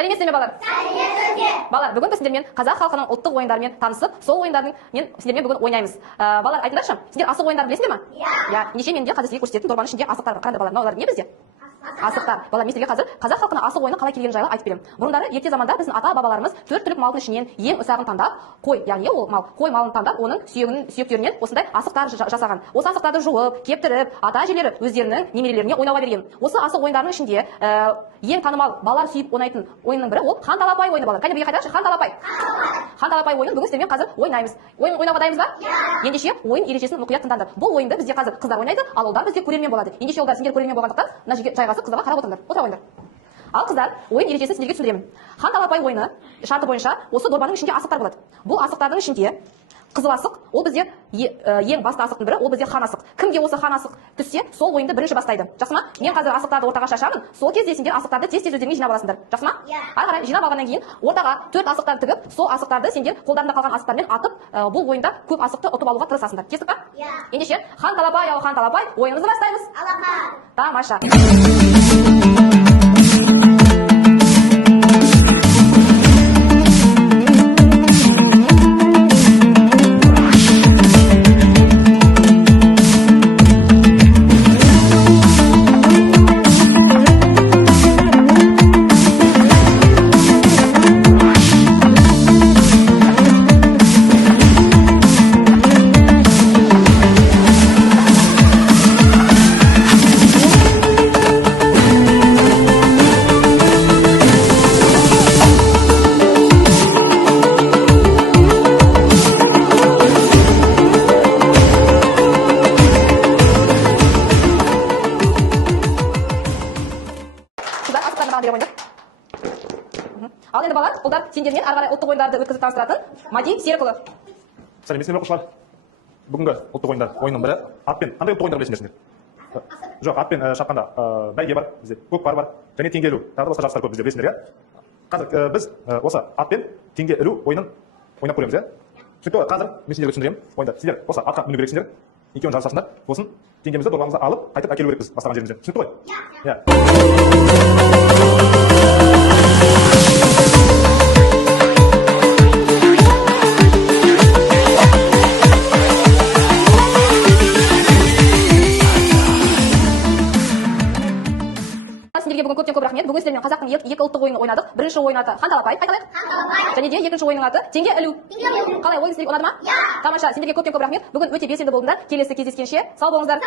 Сәлеметсіздер ме, балалар? Балалар, бүгін біз сіздермен қазақ халқының ұлттық ойындарымен танысып, сол ойындардың сіздермен бүгін ойнаймыз. Балалар, айтыңдаршы, сіздер асық ойындарын білесіңдер ме? Иә. Неше мен де қазір сізге көрсететін дорбаның ішінде асықтар бар. Қараңдар, балалар, мыналар не бізде? Асықтар. Балалар, мен сіздерге қазір қазақ халқының асық ойыны қалай келгені жайлы айтып беремін. Бұрындары ерте заманда біздің ата-бабаларымыз 4 түлік малдың ішінен ең ұсағын таңдап, қой, яғни ол мал, қой малын таңдап, оның сүйектерінен осындай асықтар жасаған. Осы асықтарды жуып, кептіріп, ата-әжелері өздерінің немерелеріне ойнауға берген. Осы асық ойындарының ішінде ең танымал балалар сүйіп ойнайтын ойынның бірі ол хан талапай ойыны, балалар. Қайда бірге қайтайықшы? Хан талапай. Хан талапай ойынын бүгін сіздермен қазір ойнаймыз. Ойнауға дайынбыз ба? Ендеше ойын ережесін мұқият тыңдаңдар. Бұл ойынды бізде қазір қыздар ойнайды, ал ұлдар бізде көрермен болады. Ендеше ұлдар, сендер көрермен болғандықтан мына жерге жайғасып қыздарға қарап отырыңдар. Отыра қойыңдар. Ал қыздар, ойын ережесін сіздерге түсіндіремін. Хан талапай ойыны шарты бойынша осы дорбаның ішінде асықтар болады. Бұл асықтардың ішінде қызыл асық, ол бізде ең басты асықтың бірі, ол бізде хан асық. Кімге осы хан асық түссе, сол ойынды бірінші бастайды. Жақсы ма? Мен қазір асықтарды ортаға шашамын. Сол кезде сендер асықтарды тез-тез өздеріңе жинап аласыңдар. Жақсы ма? Ары қарай жинап алғаннан кейін ортаға 4 асықтарды тігіп, сол асықтарды сендер қолдарында қалған асықтармен атып, бұл ойында көп асықты ұтып алуға тырысасыңдар. Кестік па? Ендеше хан талапай, хан талапай, ойынымызды бастаймыз. Тамаша. Ал енді балалар, ұлдар сендермен ары қарай ұлттық ойындарды өткізіп таныстыратын Мади Серікұлы. Сәлеметсіздер ме оқушылар? Бүгінгі ұлттық ойынның бірі атпен. Қандай ұлттық ойындар білесіңдер сендер? Жоқ, атпен шапқанда бәйге бар, бізде көкпар бар, және теңге ілу. Тағы да басқа жарыстар көп бізде білесіңдер, иә? Қазір біз осы атпен теңге ілу ойынын ойнап көреміз, иә? Түсінікті ғой? Қазір мен сендерге түсіндіремін ойынды. Сендер осы атқа міну керексіңдер. Екеуін жарысасыңдар. Сосын теңгемізді дорбамызды алып, қайтып әкелу керекпіз бастаған жерімізден. Түсінікті ғой? Иә. Сендерге бүгін көптен көп рахмет. Бүгін сіздермен қазақтың екі ұлттық ойынын ойнадық. Бірінші ойын аты хан талапай, қайталайық. Және де екінші ойынның аты теңге ілу. Қалай, ойын сіздерге ұнады ма? Тамаша, сендерге көптен көп рахмет. Бүгін өте белсенді болдыңдар. Келесі кездескенше сау болыңыздар.